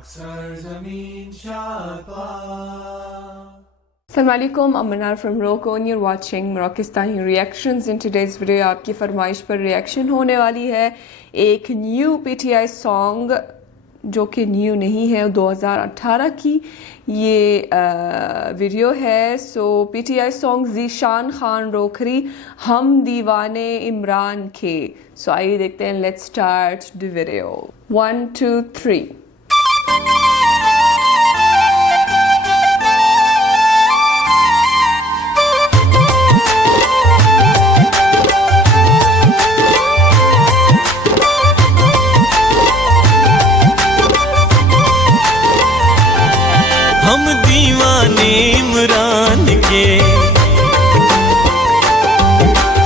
Assalamu alaikum, I'm Manar from Morocco and you're watching Moroccistani Reactions. In today's video आपकी फरमाइश पर reaction होने वाली है एक न्यू पीटीआई सॉन्ग जो कि न्यू नहीं है, 2018 की ये वीडियो है। सो पीटीआई सॉन्ग ज़ीशान खान रोखरी हम दीवाने इमरान के। सो आइए देखते हैं, लेट्स स्टार्ट द वीडियो। 1 2 3। हम दीवाने इमरान के,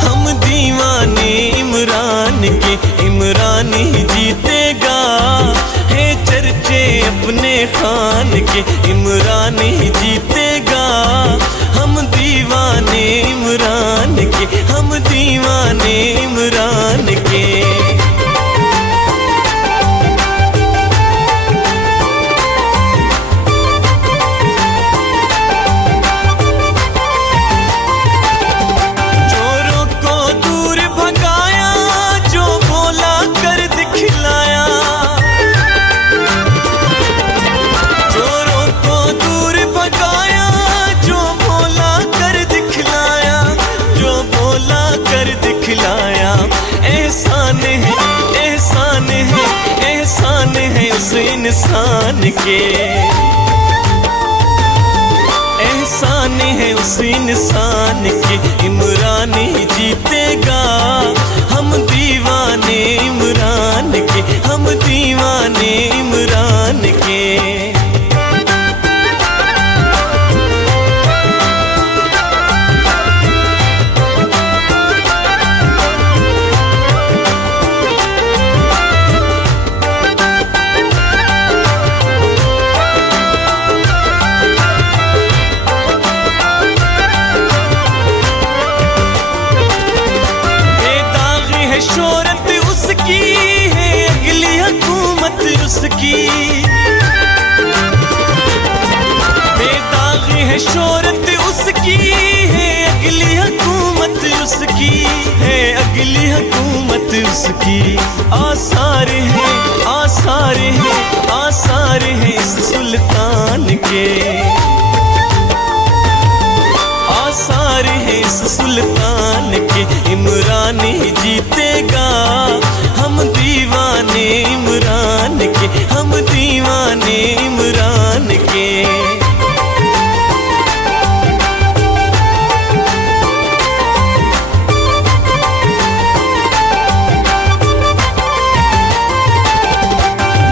हम दीवाने इमरान के, इमरान ही जीतेगा है चर्चे अपने खान के, इमरान ही जीतेगा। हम दीवाने इमरान के, हम दीवाने इमरान के। एहसान है उस इंसान के, एहसान है उस इंसान के, इमरान ही जीतेगा। हम दीवाने इमरान के, हम दीवाने इमरान के। शोहरत उसकी है, अगली हुकूमत उसकी, बेदाग है शोहरत उसकी है, अगली हुकूमत उसकी है, अगली हुकूमत उसकी। आसार है, आसार है, आसार है इस सुल्तान के, आसार है इस सुल्तान के, इमरान ही जीतेगा। हम दीवाने इमरान के, हम दीवाने इमरान के।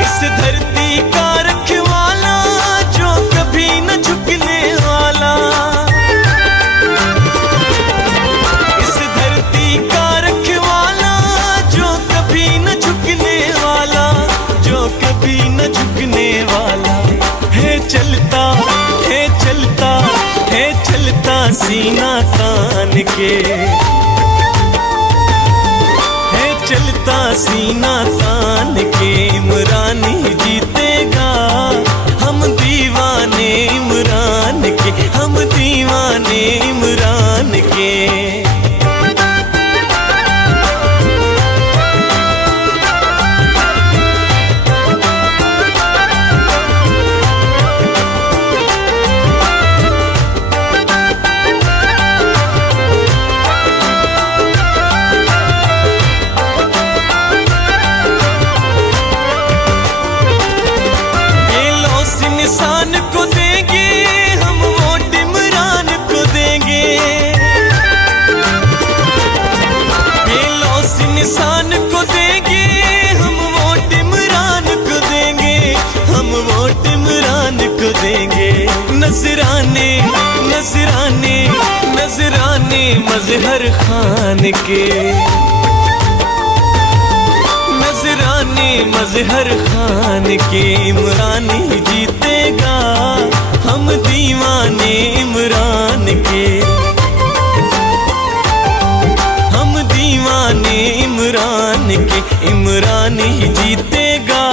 इस धरती का रखवाला जो कभी न झुकने वाला, इस धरती का रखवाला जो कभी न झुकने वाला, जो कभी न झुकने वाला है। चलता है, चलता है, चलता सीना तान के, है चलता सीना तान के, इमरान ही जीतेगा। हम दीवाने इमरान के, हम दीवाने इमरान के। इंसान को देंगे हम वोट, इमरान को देंगे। बेलौस इंसान को देंगे हम वोट, इमरान को देंगे, हम वोट इमरान को देंगे। नजराने नजराने नजराने मजहर खान के, नजराने मजहर खान के, इमरान ही जीतेगा। हम दीवाने इमरान के, हम दीवाने इमरान के इमरान ही जीतेगा।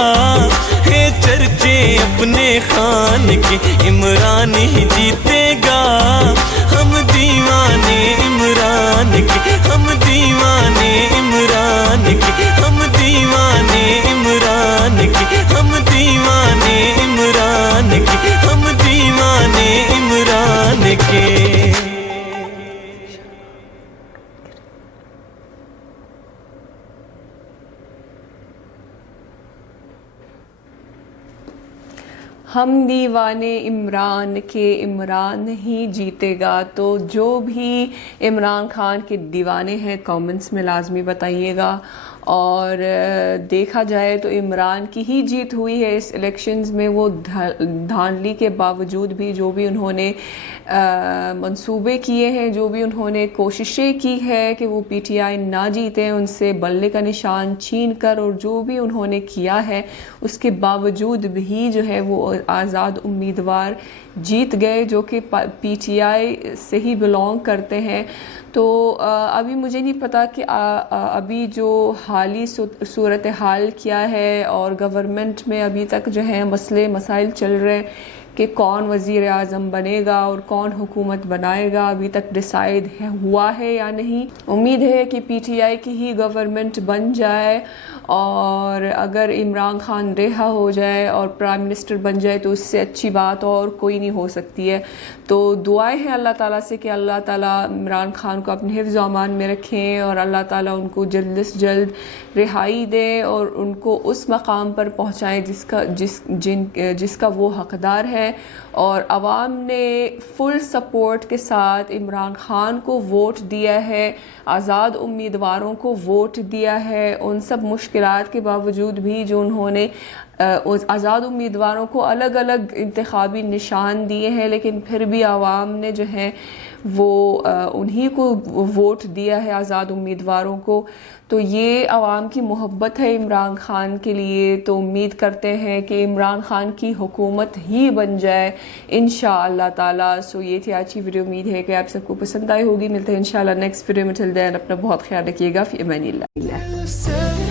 है चर्चे अपने खान के इमरान ही जीतेगा। हम दीवाने इमरान के, हम दीवाने इमरान के, हम दीवाने इमरान के, हम दीवाने इमरान के, हम दीवाने इमरान के। हम दीवाने इमरान के, इमरान ही जीतेगा। तो जो भी इमरान खान के दीवाने हैं कमेंट्स में लाजमी बताइएगा। और देखा जाए तो इमरान की ही जीत हुई है इस इलेक्शंस में। वो धांधली के बावजूद भी जो भी उन्होंने मंसूबे किए हैं, जो भी उन्होंने कोशिशें की है कि वो पीटीआई ना जीते, उनसे बल्ले का निशान छीन कर, और जो भी उन्होंने किया है उसके बावजूद भी जो है वो आज़ाद उम्मीदवार जीत गए, जो कि पीटीआई से ही बिलोंग करते हैं। तो अभी मुझे नहीं पता कि अभी जो हाली सूरत हाल क्या है, और गवर्नमेंट में अभी तक जो है मसले मसाइल चल रहे हैं कि कौन वज़ीर आज़म बनेगा और कौन हुकूमत बनाएगा, अभी तक डिसाइड हुआ है या नहीं। उम्मीद है कि पीटीआई की ही गवर्नमेंट बन जाए, और अगर इमरान खान रिहा हो जाए और प्राइम मिनिस्टर बन जाए तो उससे अच्छी बात और कोई नहीं हो सकती है। तो दुआएं हैं अल्लाह ताला से कि अल्लाह ताला इमरान खान को अपने हिफ्ज़ अमान में रखें, और अल्लाह ताला उनको जल्द से जल्द रिहाई दे और उनको उस मकाम पर पहुँचाएँ जिसका वो हकदार है। और आवाम ने फुल सपोर्ट के साथ इमरान खान को वोट दिया है, आज़ाद उम्मीदवारों को वोट दिया है। उन सब मुश्किलात के बावजूद भी जो उन्होंने आज़ाद उम्मीदवारों को अलग अलग इंतखाबी निशान दिए हैं, लेकिन फिर भी आवाम ने जो है वो उन्हीं को वोट दिया है, आज़ाद उम्मीदवारों को। तो ये आवाम की मोहब्बत है इमरान खान के लिए। तो उम्मीद करते हैं कि इमरान खान की हुकूमत ही बन जाए इंशाअल्लाह ताला। सो ये थी आज की वीडियो। उम्मीद है कि आप सबको पसंद आई होगी। मिलते हैं इंशाअल्लाह नेक्स्ट वीडियो में। टिल देन अपना बहुत ख्याल रखिएगा। फी अमानिल्लाह।